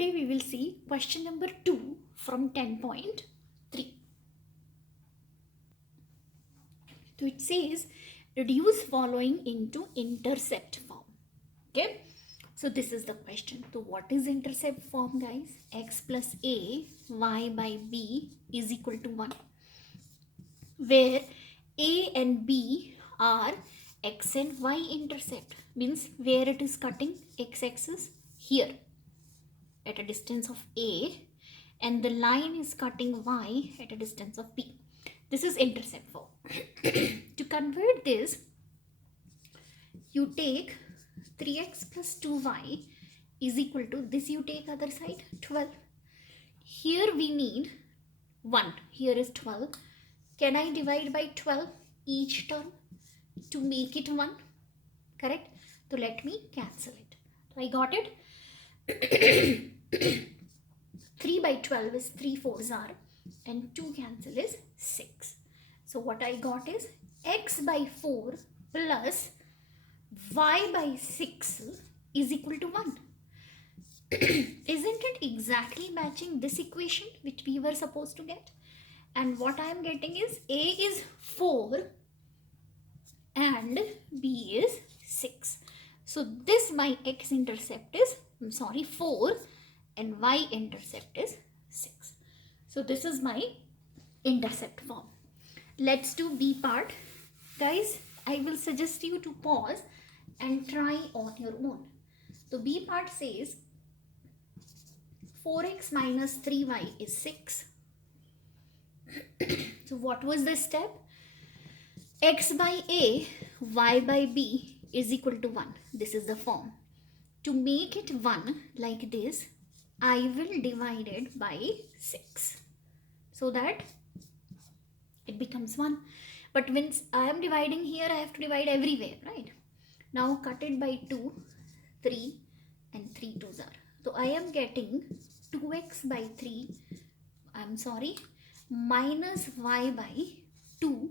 today we will see question number 2 from 10.3. So it says reduce following into intercept form. Okay, so this is the question. So what is intercept form, guys? X plus a y by b is equal to 1, where a and b are x and y intercept, means where it is cutting x-axis here at a distance of a, and the line is cutting y at a distance of b. This is intercept form. To convert this, you take 3x plus 2y is equal to this, you take other side 12. Here we need 1, here is 12. Can I divide by 12 each term to make it 1? Correct? So let me cancel it. So I got it. 3 by 12 is 3 4s are, and 2 cancel is 6. So what I got is x by 4 plus y by 6 is equal to 1. Isn't it exactly matching this equation which we were supposed to get? And what I am getting is a is 4 and b is 6. So this my x-intercept is 4 and y-intercept is 6. So this is my intercept form. Let's do b part. Guys, I will suggest you to pause and try on your own. So b part says 4x minus 3y is 6. So what was the step? X by a, y by b is equal to 1. This is the form. To make it 1 like this, I will divide it by 6 so that it becomes 1. But when I am dividing here, I have to divide everywhere, right? Now cut it by 2, 3 and 3 2s are. So I am getting 2x by 3, minus y by 2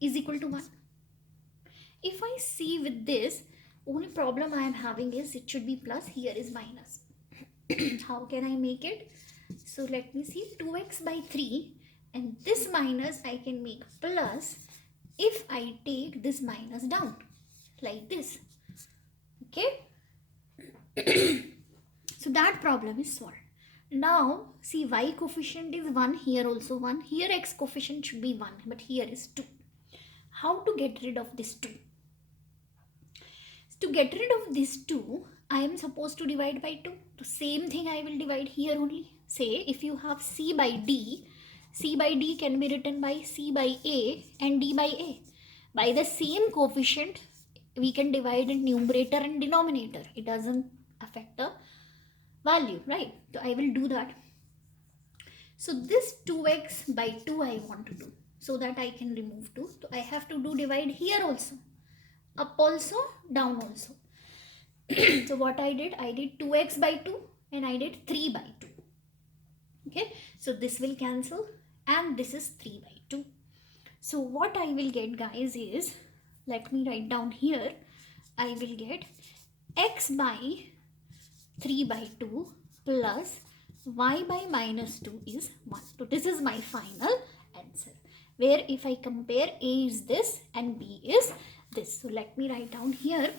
is equal to 1. If I see with this, only problem I am having is it should be plus, here is minus. How can I make it? So let me see, 2x by 3 and this minus I can make plus if I take this minus down like this. Okay. So that problem is solved. Now see, y coefficient is 1, here also 1, here x coefficient should be 1, but here is 2. How to get rid of this 2? To get rid of this 2, I am supposed to divide by 2. The same thing I will divide here only. Say if you have c by d can be written by c by a and d by a. By the same coefficient, we can divide in numerator and denominator. It doesn't affect the value, right? So I will do that. So this 2x by 2 I want to do, so that I can remove 2. So I have to do divide here also, up also, down also. So what I did 2x by 2 and I did 3 by 2. Okay, so this will cancel and this is 3 by 2. So what I will get, guys, is, let me write down here, I will get x by 3 by 2 plus y by minus 2 is 1. So this is my final answer, where if I compare, a is this and b is this. So let me write down here.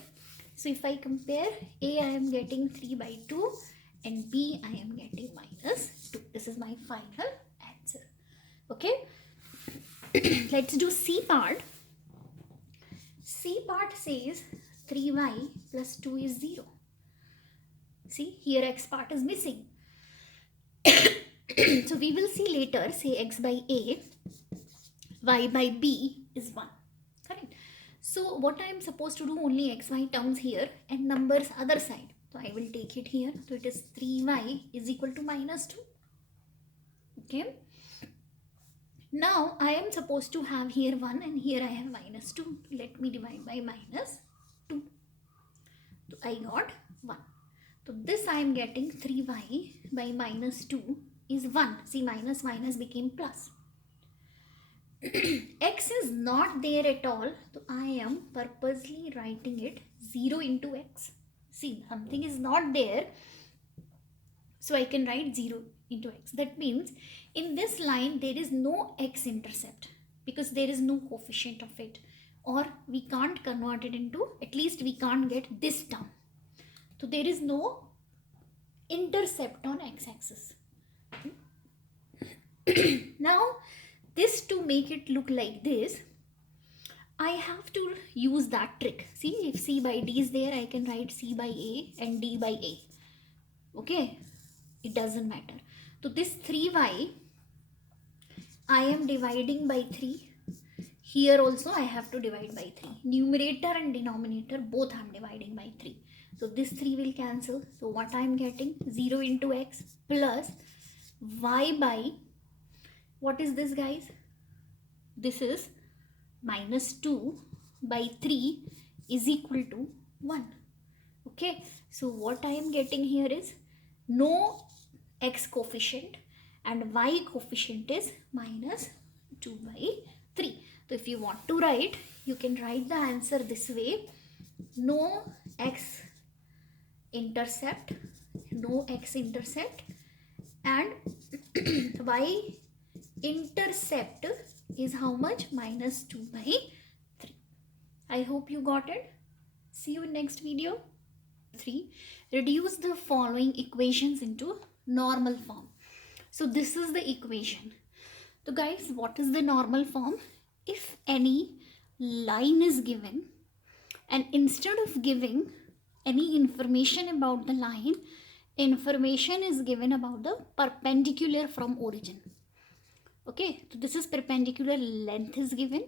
So if I compare, a I am getting 3 by 2 and b I am getting minus 2. This is my final answer. Okay. Let's do c part. C part says 3y plus 2 is 0. See, here x part is missing. So we will see later, say x by a, y by b is 1. Correct. So what I am supposed to do, only xy terms here and numbers other side. So I will take it here. So it is 3y is equal to minus 2. Okay. Now I am supposed to have here 1 and here I have minus 2. Let me divide by minus 2. So I got 1. So this I am getting 3y by minus 2 is 1. See, minus minus became plus. X is not there at all. So I am purposely writing it 0 into x. See, something is not there. So I can write 0 into x. That means in this line there is no x-intercept because there is no coefficient of it, or we can't convert it into, at least we can't get this term. So there is no intercept on x-axis. Now this, to make it look like this, I have to use that trick. See, if c by d is there, I can write c by a and d by a. Okay, it doesn't matter. So this 3y I am dividing by 3. Here also I have to divide by 3. Numerator and denominator both I am dividing by 3. So this 3 will cancel. So what I am getting? 0 into x plus y by, what is this guys? This is minus 2 by 3 is equal to 1. Okay, so what I am getting here is no x coefficient and y coefficient is minus 2 by 3. So if you want to write, you can write the answer this way: no x intercept, and y intercept is how much? Minus 2 by 3. I hope you got it. See you in next video. 3. Reduce the following equations into normal form. So this is the equation. So guys, what is the normal form? If any line is given and instead of giving any information about the line, information is given about the perpendicular from origin. Okay, so this is perpendicular length is given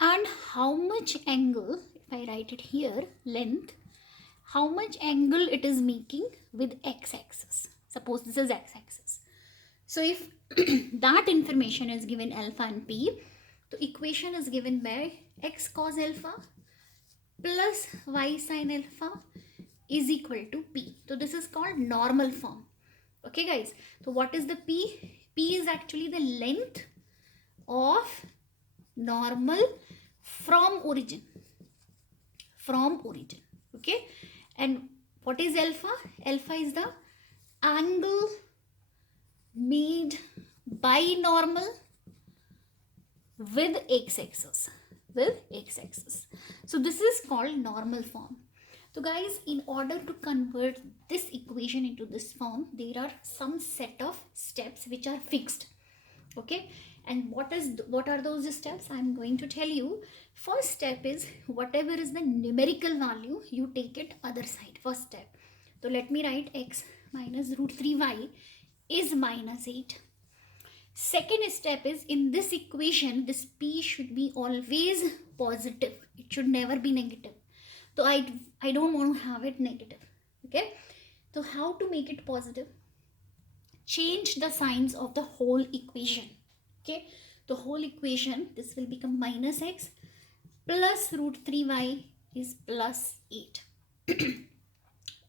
and how much angle, if I write it here, length, how much angle it is making with x-axis. Suppose this is x-axis. So if that information is given alpha and p, the equation is given by x cos alpha plus y sin alpha is equal to p. So this is called normal form. Okay guys, so what is the p? P is actually the length of normal from origin. Okay, and what is alpha? Alpha is the angle made by normal with x-axis. So this is called normal form. So guys, in order to convert this equation into this form, there are some set of steps which are fixed. Okay, and what are those steps? I am going to tell you. First step is whatever is the numerical value, you take it other side. First step. So let me write x minus root 3y is minus 8. Second step is, in this equation, this p should be always positive. It should never be negative. So I don't want to have it negative. Okay, so how to make it positive? Change the signs of the whole equation. Okay, the whole equation, this will become minus x plus root 3y is plus 8.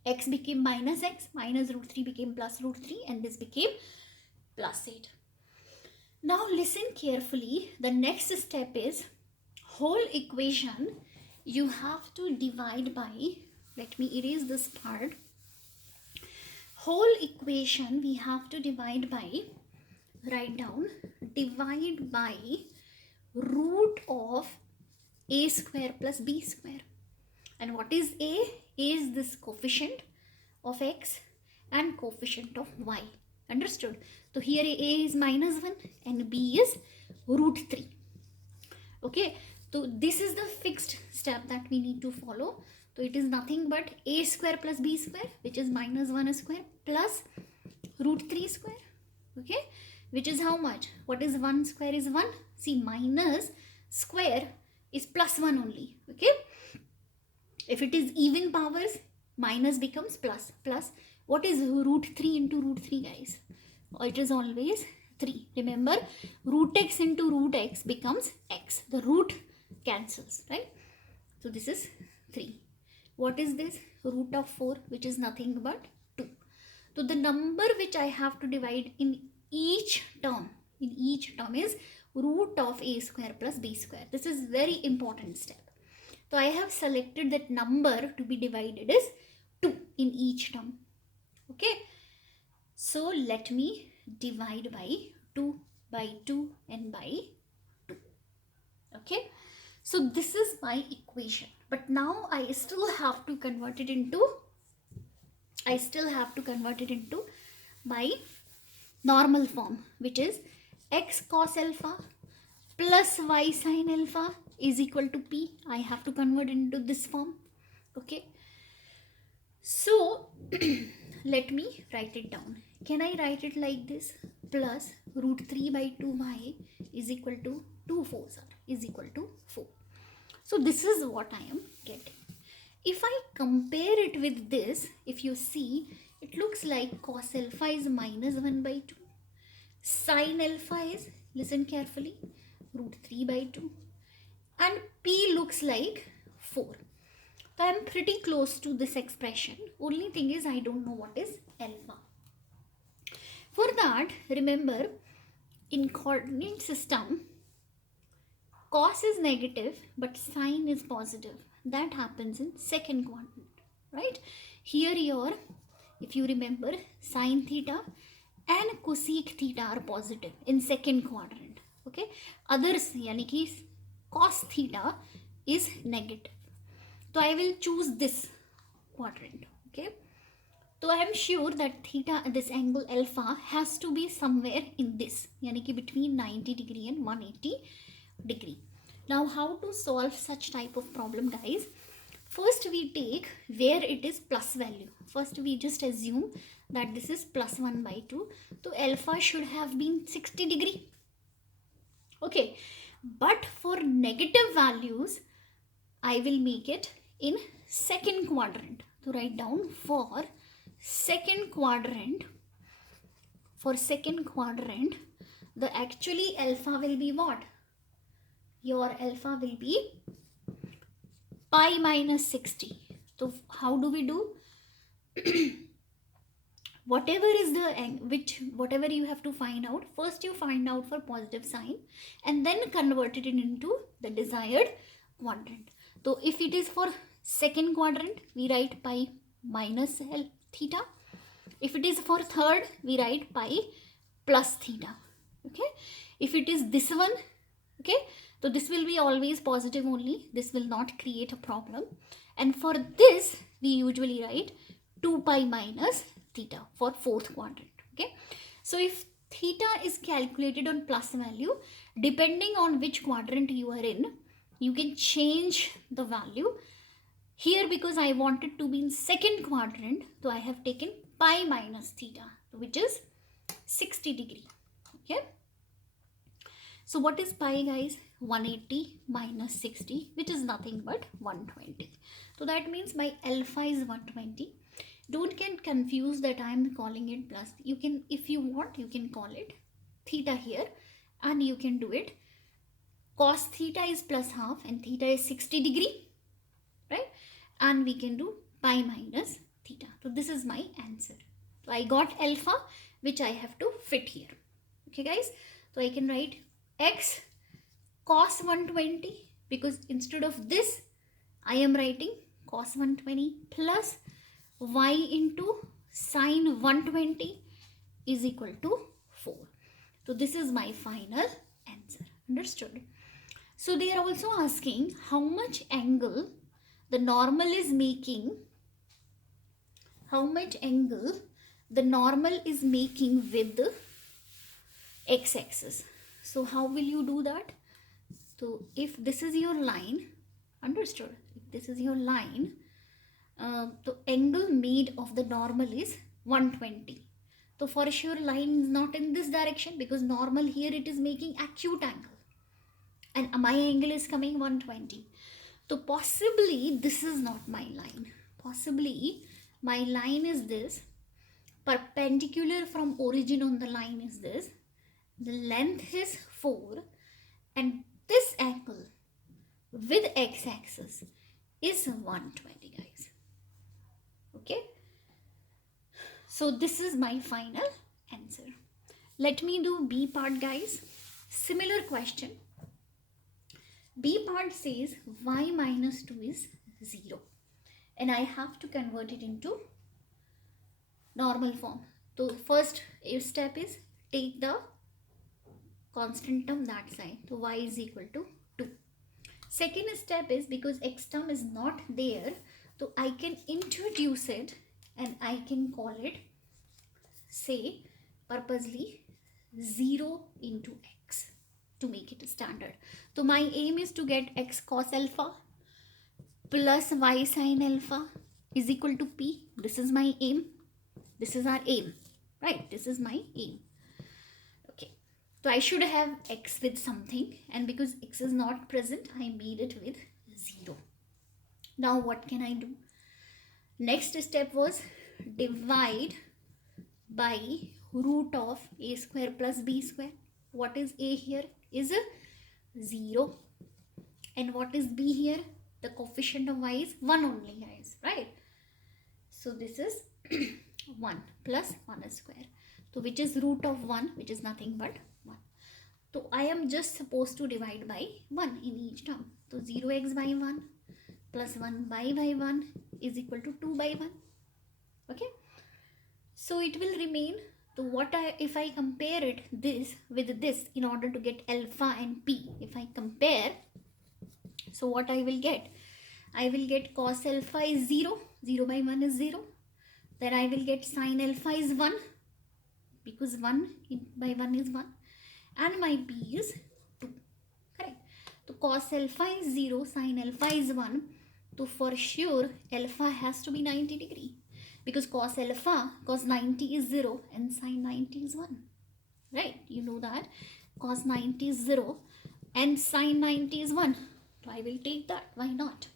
X became minus x, minus root 3 became plus root 3, and this became plus 8. Now listen carefully. The next step is whole equation you have to divide by, let me erase this part. Whole equation we have to divide by, write down, divide by root of a square plus b square. And what is a? A is this coefficient of x and coefficient of y. Understood? So here a is minus 1 and b is root 3. Okay, so this is the fixed step that we need to follow. So it is nothing but a square plus b square, which is minus 1 square, plus root 3 square. Okay, which is how much? What is 1 square is 1? See, minus square is plus 1 only. Okay, if it is even powers, minus becomes plus. Plus, what is root 3 into root 3 guys? It is always 3. Remember, root x into root x becomes x. The root cancels, right? So this is 3. What is this? Root of 4, which is nothing but 2. So the number which I have to divide in each term is root of a square plus b square. This is very important step. So I have selected that number to be divided is 2 in each term. Okay. So let me divide by 2 by 2 and by 2. Okay. So this is my equation. But now I still have to convert it into my normal form, which is x cos alpha plus y sin alpha is equal to p. I have to convert it into this form. Okay. So let me write it down. Can I write it like this? Plus root 3 by 2y is equal to 2 4s is equal to 4. So this is what I am getting. If I compare it with this, if you see, it looks like cos alpha is minus 1 by 2. Sin alpha is, listen carefully, root 3 by 2. And p looks like 4. So I am pretty close to this expression. Only thing is I don't know what is alpha. For that, remember, in coordinate system, cos is negative but sin is positive. That happens in second quadrant, right? Here if you remember, sin theta and cosec theta are positive in second quadrant. Okay, others yani ki cos theta is negative. So I will choose this quadrant. Okay, so I am sure that theta, this angle alpha, has to be somewhere in this, yani ki between 90 degree and 180 degree. Now how to solve such type of problem, guys? First we take where it is plus value. First we just assume that this is plus 1 by 2. So alpha should have been 60 degree. Okay, but for negative values, I will make it in second quadrant. So write down for second quadrant, the actually alpha will be what? Your alpha will be pi minus 60. So how do we do? Whatever is whatever you have to find out, first you find out for positive sign and then convert it into the desired quadrant. So if it is for second quadrant, we write pi minus theta. If it is for third, we write pi plus theta. Okay. If it is this one, okay, so this will be always positive only. This will not create a problem. And for this, we usually write 2 pi minus theta for fourth quadrant. Okay. So if theta is calculated on plus value, depending on which quadrant you are in, you can change the value. Here, because I wanted to be in second quadrant, so I have taken pi minus theta, which is 60 degree. Okay. So what is pi, guys? 180 minus 60, which is nothing but 120. So that means my alpha is 120. Don't get confused that I am calling it plus. You can, if you want, you can call it theta here, and you can do it. Cos theta is plus half and theta is 60 degree, right? And we can do pi minus theta. So this is my answer. So I got alpha, which I have to fit here. Okay, guys. So I can write x cos 120, because instead of this, I am writing cos 120 plus y into sin 120 is equal to 4. So this is my final answer. Understood? So they are also asking how much angle the normal is making, with the x-axis. So how will you do that? So if this is your line, understood? If this is your line, the angle made of the normal is 120. So for sure line is not in this direction, because normal here it is making acute angle. And my angle is coming 120. So possibly this is not my line. Possibly my line is this. Perpendicular from origin on the line is this. The length is 4. And this angle with x-axis is 120, guys. Okay. So this is my final answer. Let me do B part, guys. Similar question. B part says y minus 2 is 0. And I have to convert it into normal form. So first step is take the constant term that side. So y is equal to 2. Second step is, because x term is not there, so I can introduce it and I can call it, say purposely, 0 into x to make it standard. So my aim is to get x cos alpha plus y sin alpha is equal to p. This is my aim. This is our aim, right? This is my aim. Okay, so I should have x with something, and because x is not present, I made it with 0. Now what can I do? Next step was divide by root of a square plus b square. What is a here? Is a 0. And what is b here? The coefficient of y is 1 only, guys, right? So this is 1 plus 1 square. So which is root of 1, which is nothing but 1. So I am just supposed to divide by 1 in each term. So 0x by 1 plus 1 by 1 is equal to 2 by 1. Okay. So it will remain. So if I compare it this with this in order to get alpha and p, if I compare, so what I will get? I will get cos alpha is 0. 0 by 1 is 0. Then I will get sin alpha is 1, because 1 by 1 is 1. And my p is 2. Correct. So cos alpha is 0, sin alpha is 1. So for sure alpha has to be 90 degree. Because cos 90 is 0 and sin 90 is 1. Right? You know that. Cos 90 is 0 and sin 90 is 1. So I will take that. Why not?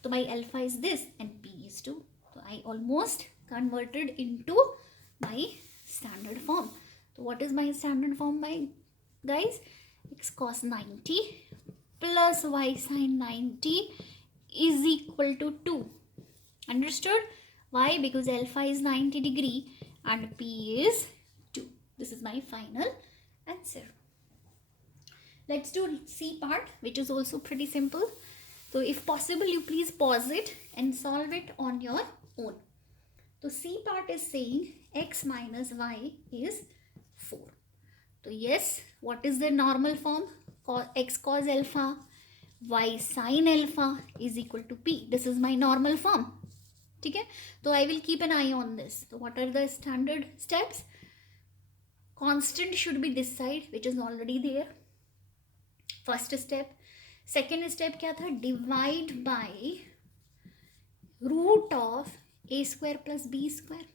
So my alpha is this and p is 2. So I almost converted into my standard form. So what is my standard form, my guys? X cos 90 plus y sin 90 is equal to 2. Understood? Why? Because alpha is 90 degree and p is 2. This is my final answer. Let's do C part, which is also pretty simple. So if possible, you please pause it and solve it on your own. So C part is saying x minus y is 4. So yes, what is the normal form? X cos alpha y sin alpha is equal to p. This is my normal form. Okay? So I will keep an eye on this. So what are the standard steps? Constant should be this side, which is already there. First step. Second step क्या था? Divide by root of a square plus b square.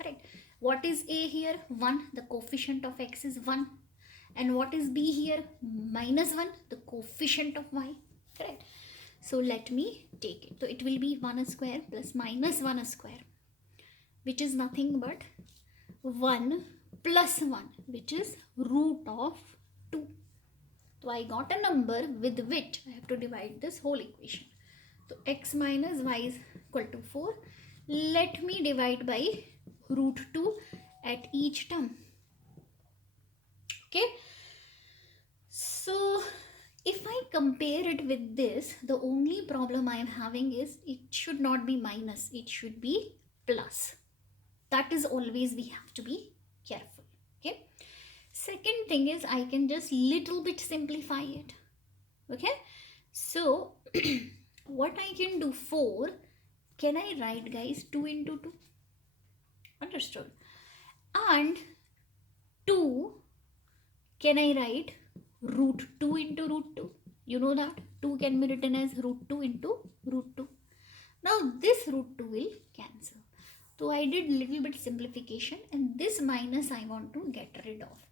Correct. What is a here? 1. The coefficient of x is 1. And what is b here? Minus 1. The coefficient of y. Correct. So let me take it. So it will be 1 square plus minus 1 square, which is nothing but 1 plus 1, which is root of 2. So I got a number with which I have to divide this whole equation. So x minus y is equal to 4. Let me divide by root 2 at each term. Okay. So if I compare it with this, the only problem I am having is it should not be minus, it should be plus. That is always we have to be careful. Okay. Second thing is I can just little bit simplify it. Okay. So what I can do, 4, can I write, guys, 2 into 2? Understood. And 2, can I write root 2 into root 2? You know that 2 can be written as root 2 into root 2. Now this root 2 will cancel. So I did little bit simplification, and this minus I want to get rid of.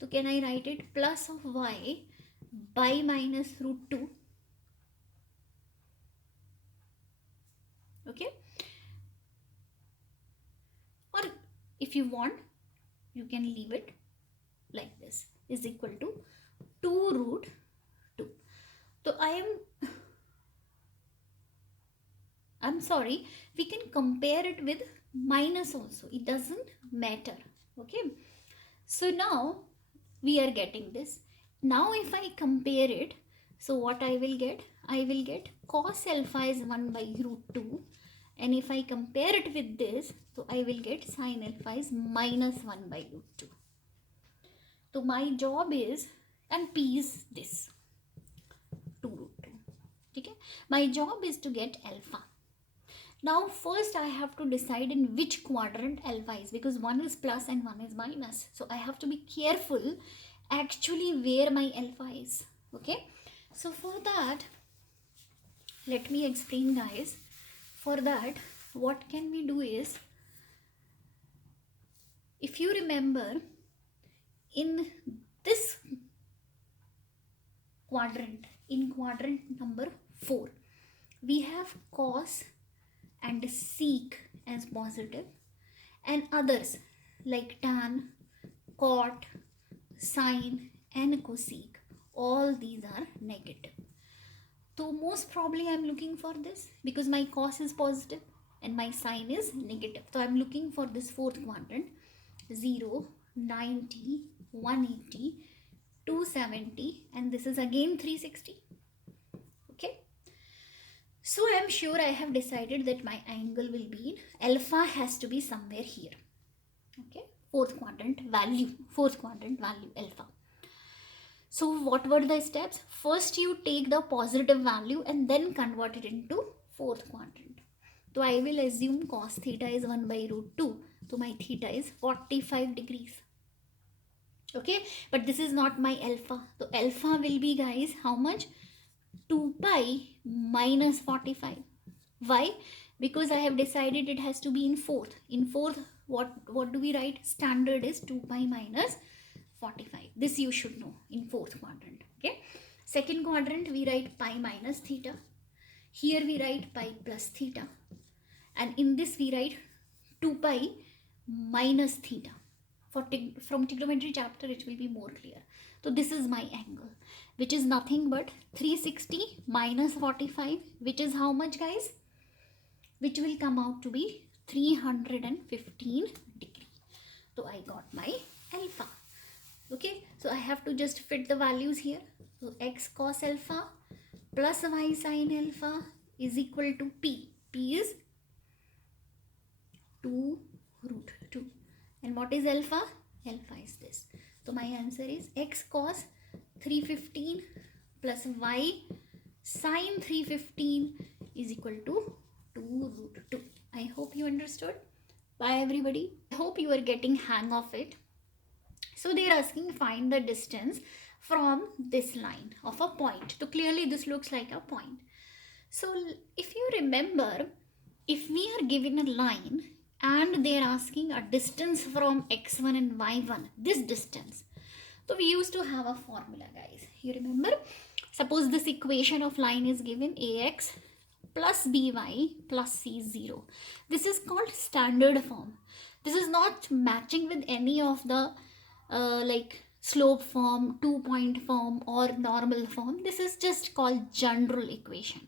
So can I write it plus of y by minus root 2? Okay. Or if you want, you can leave it like this, is equal to 2 root 2. So I'm sorry, we can compare it with minus also. It doesn't matter. Okay. So now we are getting this. Now if I compare it, so what I will get? I will get cos alpha is 1 by root 2 And if I compare it with this, so I will get sine alpha is minus 1 by root 2. So my job is, and p is this, 2 root 2. Okay? My job is to get alpha. Now first I have to decide in which quadrant alpha is, because one is plus and one is minus. So I have to be careful actually where my alpha is. Okay? So for that, let me explain, guys. For that, what can we do is, if you remember, in this quadrant, in quadrant number 4, we have cos and sec as positive, and others like tan, cot, sine and cosec, all these are negative. So most probably I'm looking for this, because my cos is positive and my sine is negative. So I'm looking for this fourth quadrant, 0, 90, 180, 270, and this is again 360. Okay. So I'm sure I have decided that my angle will be, alpha has to be somewhere here. Okay. Fourth quadrant value alpha. So what were the steps? First you take the positive value and then convert it into fourth quadrant. So I will assume cos theta is 1 by root 2. So my theta is 45 degrees. Okay, but this is not my alpha. So alpha will be, guys, how much? 2 pi minus 45. Why? Because I have decided it has to be in fourth. In fourth, what do we write? Standard is 2 pi minus 45. This you should know in fourth quadrant. Okay. Second quadrant, we write pi minus theta. Here we write pi plus theta. And in this we write 2 pi minus theta. From trigonometry chapter it will be more clear. So this is my angle, which is nothing but 360 minus 45, which is how much, guys? Which will come out to be 315 degree. So I got my alpha. Okay, so I have to just fit the values here. So x cos alpha plus y sin alpha is equal to p. P is 2 root 2. And what is alpha? Alpha is this. So my answer is x cos 315 plus y sin 315 is equal to 2 root 2. I hope you understood. Bye everybody. I hope you are getting hang of it. So they are asking find the distance from this line of a point. So clearly this looks like a point. So if you remember, if we are given a line and they are asking a distance from x1 and y1, this distance. So we used to have a formula, guys. You remember? Suppose this equation of line is given ax plus by plus c is 0. This is called standard form. This is not matching with any of the like slope form, 2-point form or normal form. This is just called general equation.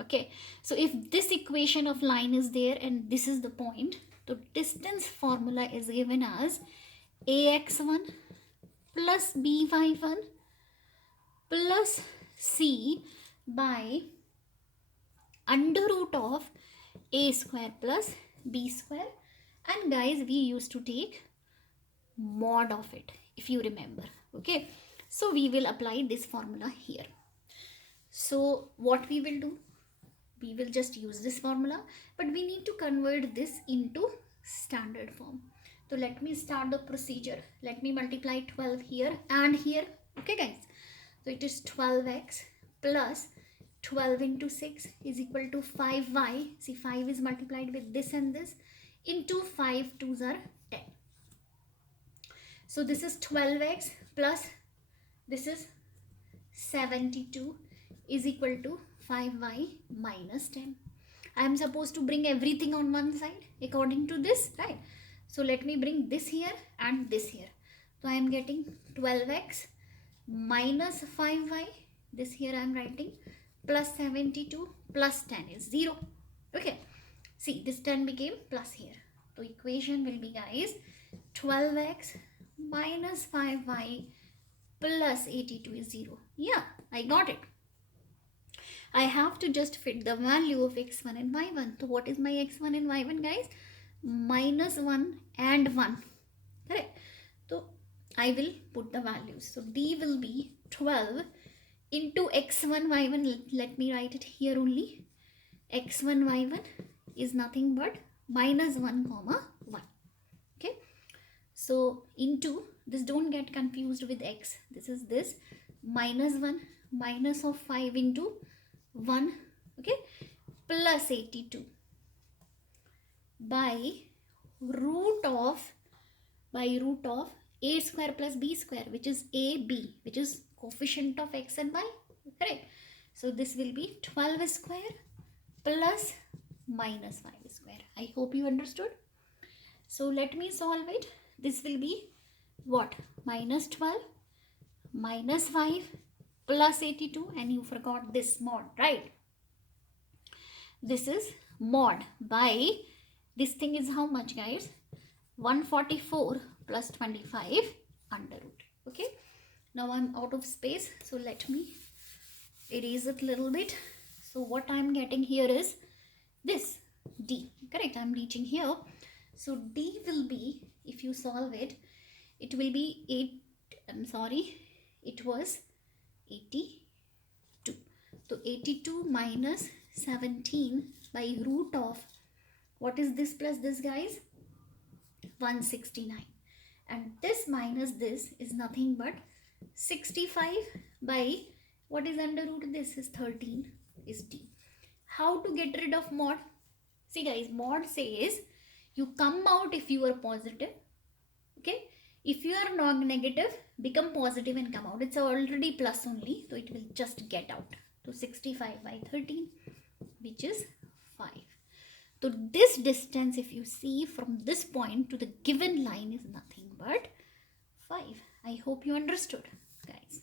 Okay, so if this equation of line is there and this is the point, the distance formula is given as ax1 plus by1 plus c by under root of a square plus b square. And guys, we used to take mod of it, if you remember. Okay, so we will apply this formula here. So what we will do, we will just use this formula, but we need to convert this into standard form. So let me start the procedure. Let me multiply 12 here and here. Okay guys, so it is 12x plus 12 into 6 is equal to 5y. See, 5 is multiplied with this and this into 5 2s are 10. So this is 12x plus this is 72 is equal to 5y minus 10. I am supposed to bring everything on one side according to this, right? So let me bring this here and this here. So I am getting 12x minus 5y. This here I am writing plus 72 plus 10 is 0. Okay. See, this 10 became plus here. So equation will be, guys, 12x minus 5y plus 82 is 0. Yeah, I got it. I have to just fit the value of x1 and y1. So what is my x1 and y1, guys? Minus 1 and 1. Correct? So I will put the values. So d will be 12 into x1 y1. Let me write it here only. x1 y1 is nothing but minus 1 comma 1. Okay, so into this, don't get confused with x. This is this minus 1 minus of 5 into 1, okay, plus 82 by root of a square plus b square, which is ab, which is coefficient of x and y. Correct? So this will be 12 square plus minus 5 square. I hope you understood. So let me solve it. This will be what? Minus 12 minus 5 plus 82, and you forgot this mod, right? This is mod by, this thing is how much, guys? 144 plus 25 under root. Okay, now I'm out of space, so let me erase it a little bit. So what I'm getting here is this d. Correct? I'm reaching here. So d will be, if you solve it, it will be 8, it was 82. So 82 minus 17 by root of, what is this plus this, guys? 169. And this minus this is nothing but 65 by, what is under root? This is 13, is d. How to get rid of mod? See, guys, mod says you come out if you are positive. Okay, if you are negative, become positive and come out. It's already plus only, so it will just get out. So 65 by 13, which is 5. So this distance, if you see from this point to the given line, is nothing but 5. I hope you understood, guys.